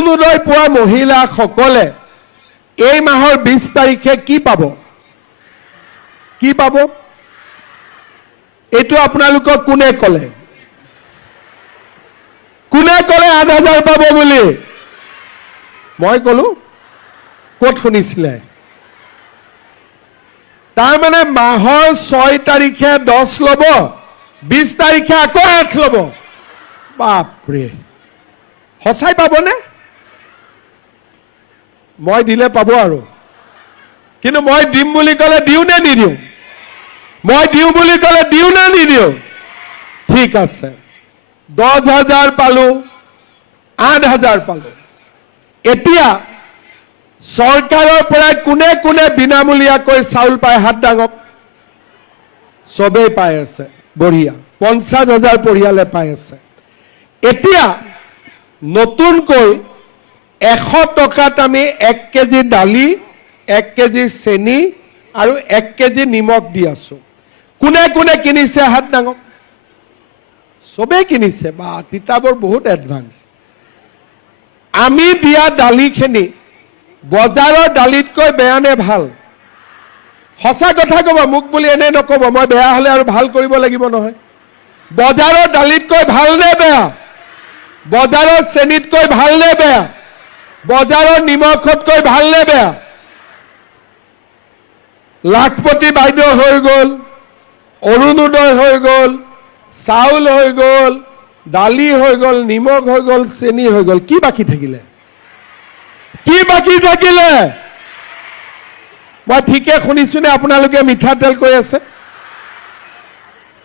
অৰুণোদয় পোৱা মহিলাসকলে এই মাহৰ 20 তাৰিখে কি পাব? কি পাব? এইটো আপোনালোকক কোনে ক'লে? কোনে ক'লে 8,000 পাব বুলি? মই ক'লো? ক'ত শুনিছিলে? তাৰমানে মাহৰ 6 তাৰিখে 10 ল'ব, 20 তাৰিখে আকৌ 8 ল'ব। বাপৰে, সঁচাই পাবনে? মই দিলে পাব আৰু, কিন্তু মই দিম বুলি ক'লে দিওঁ নে নিদিওঁ? মই দিওঁ বুলি ক'লে দিওঁ নে নিদিওঁ? ঠিক আছে, 10,000 পালো, 8,000 পালো। এতিয়া চৰকাৰৰ পৰা কোনে কোনে বিনামূলীয়াকৈ চাউল পায়? হাত দাঙক। চবেই পাই আছে, বঢ়িয়া। 50,000 পৰিয়ালে পাই আছে। এতিয়া নতুনকৈ 100 টকাত আমি 1 কেজি দালি, 1 কেজি চেনি আৰু 1 কেজি নিমখ দি আছো। কোনে কোনে কিনিছে? হাত দাঙক। চবেই কিনিছে। বা, তিতাবৰ বহুত এডভান্স। আমি দিয়া দালিখিনি বজাৰৰ দালিতকৈ বেয়া নে ভাল? সঁচা কথা ক'ব, মোক বুলি এনে নক'ব। মই বেয়া হ'লে আৰু ভাল কৰিব লাগিব নহয়। বজাৰৰ দালিতকৈ ভাল নে বেয়া? বজাৰৰ চেনিতকৈ ভাল নে বেয়া? বজাৰৰ নিমখতকৈ ভাল নে বেয়া? লাখপতি বাইদেউ হৈ গ'ল, অৰুণোদয় হৈ গ'ল, চাউল হৈ গ'ল, দালি হৈ গ'ল, নিমখ হৈ গ'ল, চেনি হৈ গ'ল। কি বাকী থাকিলে? কি বাকী থাকিলে? মই ঠিকে শুনিছোনে? আপোনালোকে মিঠাতেল কৈ আছে?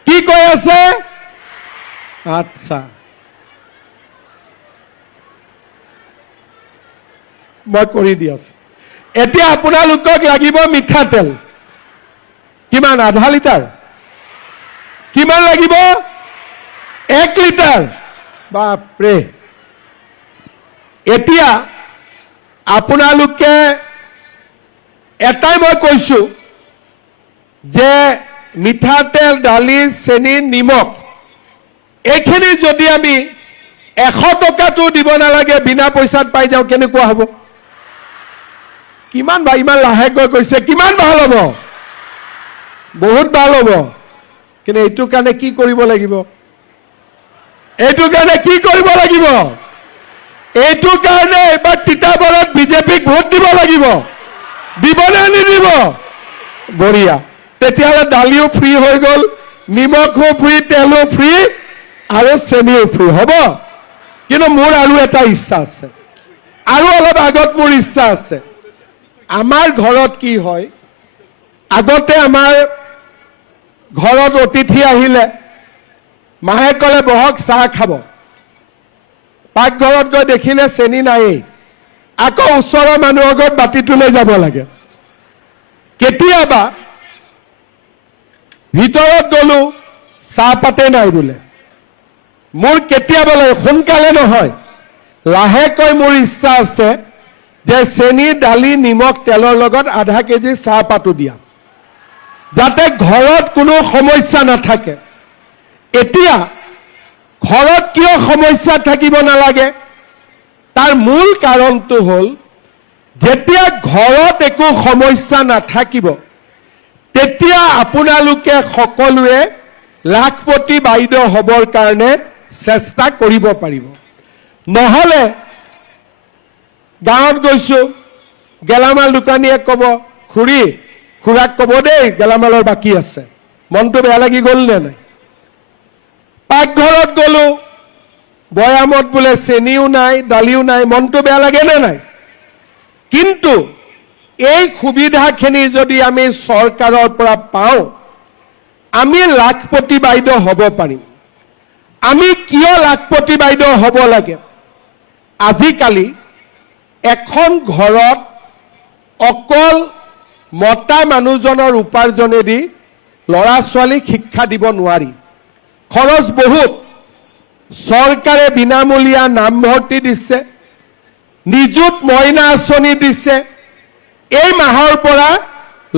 কি কৈ আছে? আচ্ছা, মই কৰি দি আছো। এতিয়া আপোনালোকক লাগিব মিঠাতেল। কিমান? আধা লিটাৰ? কিমান লাগিব? 1 লিটাৰ। বাপৰে, এতিয়া আপোনালোকে এটাই মই কৈছো যে মিঠাতেল, দালি, চেনি, নিমখ এইখিনি যদি আমি 100 টকাটো দিব নালাগে, বিনা পইচাত পাই যাওঁ, কেনেকুৱা হ'ব? কিমান বা ইমান লাহেকৈ কৈছে? কিমান ভাল হ'ব? বহুত ভাল হ'ব। কিন্তু এইটো কাৰণে কি কৰিব লাগিব? এইটো কাৰণে কি কৰিব লাগিব? এইটো কাৰণে এবাৰ তিতাবৰত বিজেপিক ভোট দিব লাগিব। দিবনে নিদিব? বঢ়িয়া। তেতিয়াহ'লে দালিও ফ্ৰী হৈ গ'ল, নিমখো ফ্ৰী, তেলো ফ্ৰী আৰু চেনিও ফ্ৰী হ'ব। কিন্তু মোৰ আৰু এটা ইচ্ছা আছে, আৰু অলপ আগত মোৰ ইচ্ছা আছে। আমাৰ ঘৰত কি হয়, আগতে আমাৰ ঘৰত অতিথি আহিলে মাহে ক'লে বহক চাহ খাব। পাকঘৰত গৈ দেখিলে চেনি নায়েই, আকৌ ওচৰৰ মানুহৰ ঘৰত বাতিটো লৈ যাব লাগে। কেতিয়াবা ভিতৰত গ'লো, চাহপাতে নাই বোলে। মোৰ কেতিয়াবা লাগে, সোনকালে নহয়, লাহেকৈ মোৰ ইচ্ছা আছে যে চেনি, দালি, নিমখ, তেলৰ লগত আধা কেজি চাহপাতো দিয়া, যাতে ঘৰত কোনো সমস্যা নাথাকে। এতিয়া ঘৰত কিয় সমস্যা থাকিব নালাগে? তাৰ মূল কাৰণটো হ'ল, যেতিয়া ঘৰত একো সমস্যা নাথাকিব, তেতিয়া আপোনালোকে সকলোৱে লাখপতি বাইদেউ হ'বৰ কাৰণে চেষ্টা কৰিব পাৰিব। নহ'লে গাঁৱত গৈছো, গেলামাল দোকানীয়ে ক'ব, খুৰী, খুৰাক ক'ব দেই গেলামালৰ বাকী আছে। মনটো বেয়া লাগি গ'ল নে নাই? পাকঘৰত গ'লো, বয়ামত বোলে চেনিও নাই, দালিও নাই, মনটো বেয়া লাগে নে নাই? কিন্তু এই সুবিধাখিনি যদি আমি চৰকাৰৰ পৰা পাওঁ, আমি লাখপতি বাইদেউ হ'ব পাৰিম। আমি কিয় লাখপতি বাইদেউ হ'ব লাগে? আজিকালি এখন ঘৰত অকল মতা মানুহজনৰ উপাৰ্জনেদি ল'ৰা ছোৱালীক শিক্ষা দিব নোৱাৰি। খৰচ বহুত। চৰকাৰে বিনামূলীয়া নামভৰ্তি দিছে, নিযুত মইনা আঁচনি দিছে। এই মাহৰ পৰা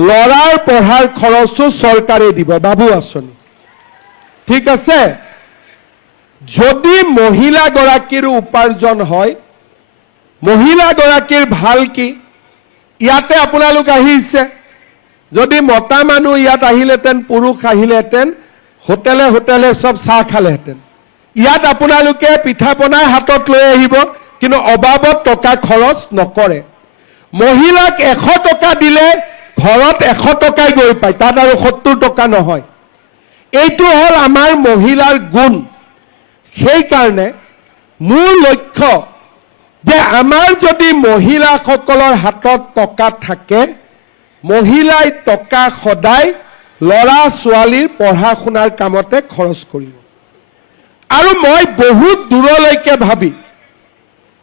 ল'ৰাৰ পঢ়াৰ খৰচো চৰকাৰে দিব, বাবু আঁচনি। ঠিক আছে? যদি মহিলাগৰাকীৰ উপাৰ্জন হয়, মহিলাগৰাকীৰ ভাল কি ইয়াতে আপোনালোক আহিছে যদি মতা মানুহ ইয়াত আহিলেতেন পুৰুষ আহিলেতেন হোটেলে হোটেলে সব চাহ খালেহেঁতেন ইয়াত আপোনালোকে পিঠা পনা হাতত লৈ আহিব কিন্তু অবাবত টকা খৰচ নকৰে মহিলাক 100 টকা দিলে ঘৰত 100 টকাই গৈ পায় তাত আৰু 70 টকা নহয় এইটো হল আমাৰ মহিলাৰ গুণ সেই কাৰণে মূল লক্ষ্য যে আমাৰ যদি মহিলাসকলৰ হাতত টকা থাকে মহিলাই টকা সদায় লৰা ছোৱালীৰ পঢ়া শুনাৰ কামতে খৰচ কৰিব আৰু মই বহুত দূৰলৈকে ভাবি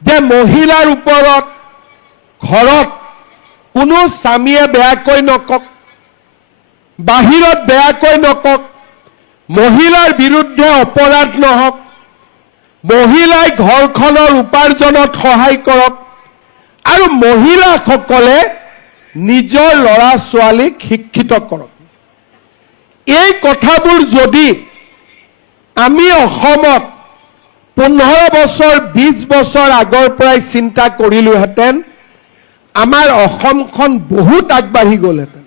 যে মহিলাৰ ওপৰত ঘৰত কোনো স্বামীয়ে বেয়াকৈ নকক বাহিৰত বেয়াকৈ নকক মহিলাৰ বিৰুদ্ধে অপৰাধ নহওক মহিলাই ঘৰখনৰ উপাৰ্জনত সহায় কৰক আৰু মহিলাসকলে নিজৰ ল'ৰা ছোৱালীক শিক্ষিত কৰক এই কথাবোৰ যদি আমি অসমত 15 বছৰ 20 বছৰ আগৰ পৰাই চিন্তা কৰিলোহেঁতেন আমাৰ অসমখন বহুত আগবাঢ়ি গ'লহেঁতেন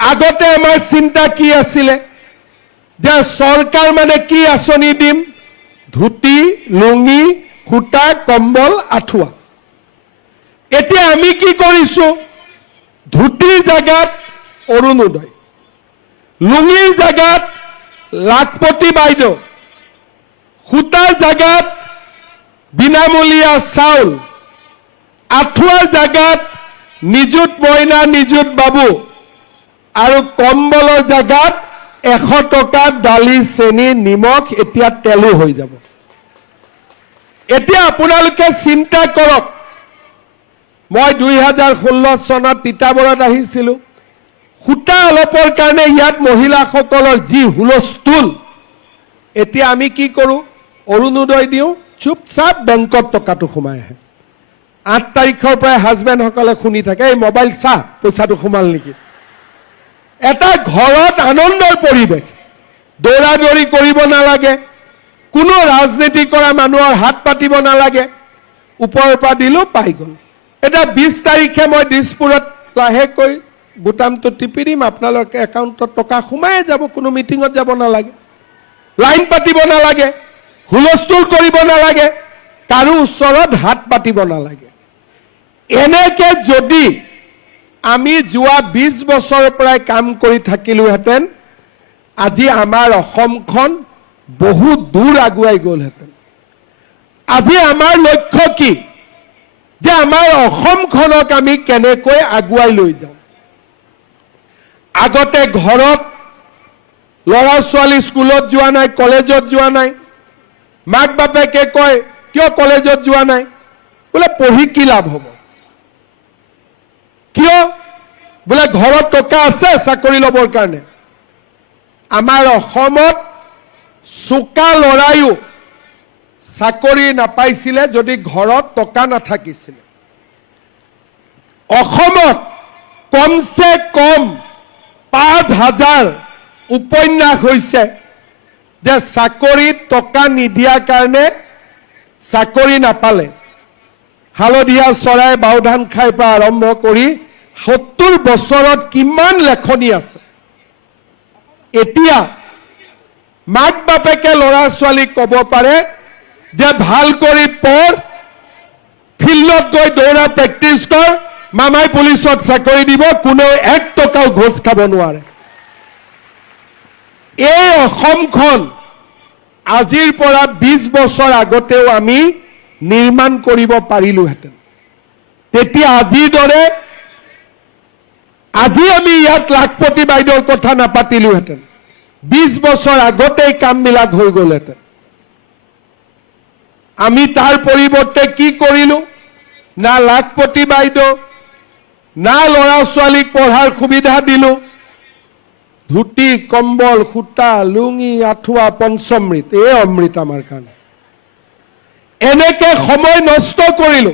আগতে আমাৰ চিন্তা কি আছিলে যে চৰকাৰ মানে কি আঁচনি দিম ধুতি লুঙি খুটা কম্বল আঠুৱা এতিয়া আমি কি কৰিছো ধুতিৰ জায়গাত অৰুণোদয় লুঙিৰ জায়গাত লাখপতি বাইদেউ খুটাৰ জায়গাত বিনামূলীয়া চাউল আঠুৱাৰ জায়গাত নিযুত মইনা নিযুত বাবু আৰু কম্বলৰ জায়গাত 100 টকা দালি চেনি নিমখ এতিয়া তেলো হৈ যাব এতিয়া আপোনালোকে চিন্তা কৰক মই 2016 চনত তিতাবৰত আহিছিলো খুটা অলপৰ কাৰণে ইয়াত মহিলাসকলৰ যি হুলস্থুল এতিয়া আমি কি কৰো অৰুণোদয় দিও চুপচাপ বেংকত টকাটো সোমাই আহে 8 তাৰিখৰ পৰা হাজবেণ্ডসকলে শুনি থাকে এই মোবাইল চা পইচাটো সোমাল নেকি এটা ঘৰত আনন্দৰ পৰিৱেশ দৌৰা দৌৰি কৰিব নালাগে কোনো ৰাজনীতি কৰা মানুহৰ হাত পাতিব নালাগে ওপৰৰ পৰা দিলো পাই গল এটা 20 তাৰিখে মই দিছপুৰত লাহেকৈ বুটামটো টিপি দিম আপোনালোকে একাউণ্টত টকা সোমাই যাব কোনো মিটিঙত যাব নালাগে লাইন পাতিব নালাগে হুলস্থুল কৰিব নালাগে কাৰো ওচৰত হাত পাতিব নালাগে এনেকে যদি আমি যোৱা 20 বছৰৰ পৰাই কাম কৰি থাকিলোহেঁতেন আজি আমাৰ অসমখন বহুত দূৰ আগুৱাই গ'লহেঁতেন আজি আমাৰ লক্ষ্য কি যে আমাৰ অসমখনক আমি কেনেকৈ আগুৱাই লৈ যাওঁ আগতে ঘৰত ল'ৰা ছোৱালী স্কুলত যোৱা নাই কলেজত যোৱা নাই মাক বাপেকে কয় কিয় কলেজত যোৱা নাই বোলে পঢ়ি কি লাভ হ'ব কিয় বোলে ঘৰত টকা আছে চাকৰি ল'বৰ কাৰণে আমাৰ অসমত চোকা লৰায়ো চাকৰি নাপাইছিলে যদি ঘৰত টকা নাথাকিছিলে অসমত কমসে কম 5,000 উপন্যাস হৈছে যে চাকৰিত টকা নিদিয়াৰ কাৰণে চাকৰি নাপালে হালধীয়া চৰাই বাওধান খাই পৰা আৰম্ভ কৰি 70 বছৰত কিমান লেখনি আছে এতিয়া মাক বাপেকে ল'ৰা ছোৱালীক ক'ব পাৰে যে ভাল কৰি পঢ় ফিল্ডত গৈ দৌৰা প্ৰেক্টিছ কৰ মামাই পুলিচত চাকৰি দিব কোনো 1 টকাও ঘোষ খাব নোৱাৰে এই অসমখন আজিৰ পৰা 20 বছৰ আগতেও আমি নিৰ্মাণ কৰিব পাৰিলোহেঁতেন তেতিয়া আজিৰ দৰে আজি আমি ইয়াত লাখপতি বাইদেউৰ কথা নাপাতিলোহেঁতেন 20 বছৰ আগতেই কামবিলাক হৈ গ'লহেঁতেন আমি তাৰ পৰিৱৰ্তে কি কৰিলো না লাখপতি বাইদেউ না ল'ৰা ছোৱালীক পঢ়াৰ সুবিধা দিলো ধুতি কম্বল খুটা লুঙি আঠুৱা পঞ্চমৃত এই অমৃত আমাৰ কাৰণে এনেকে সময় নষ্ট কৰিলো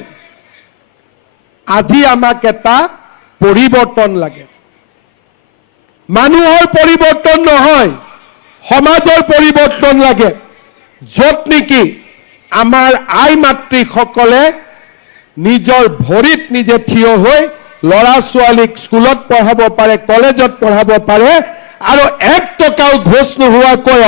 আজি আমাক এটা পৰিৱৰ্তন লাগে মানুহৰ পৰিৱৰ্তন নহয় সমাজৰ পৰিৱৰ্তন লাগে যত নেকি আমাৰ আই মাতৃসকলে নিজৰ ভৰিত নিজে থিয় হৈ ল'ৰা ছোৱালীক স্কুলত পঢ়াব পাৰে, কলেজত পঢ়াব পাৰে আৰু 1 টকাও ঘোষ নোহোৱাকৈ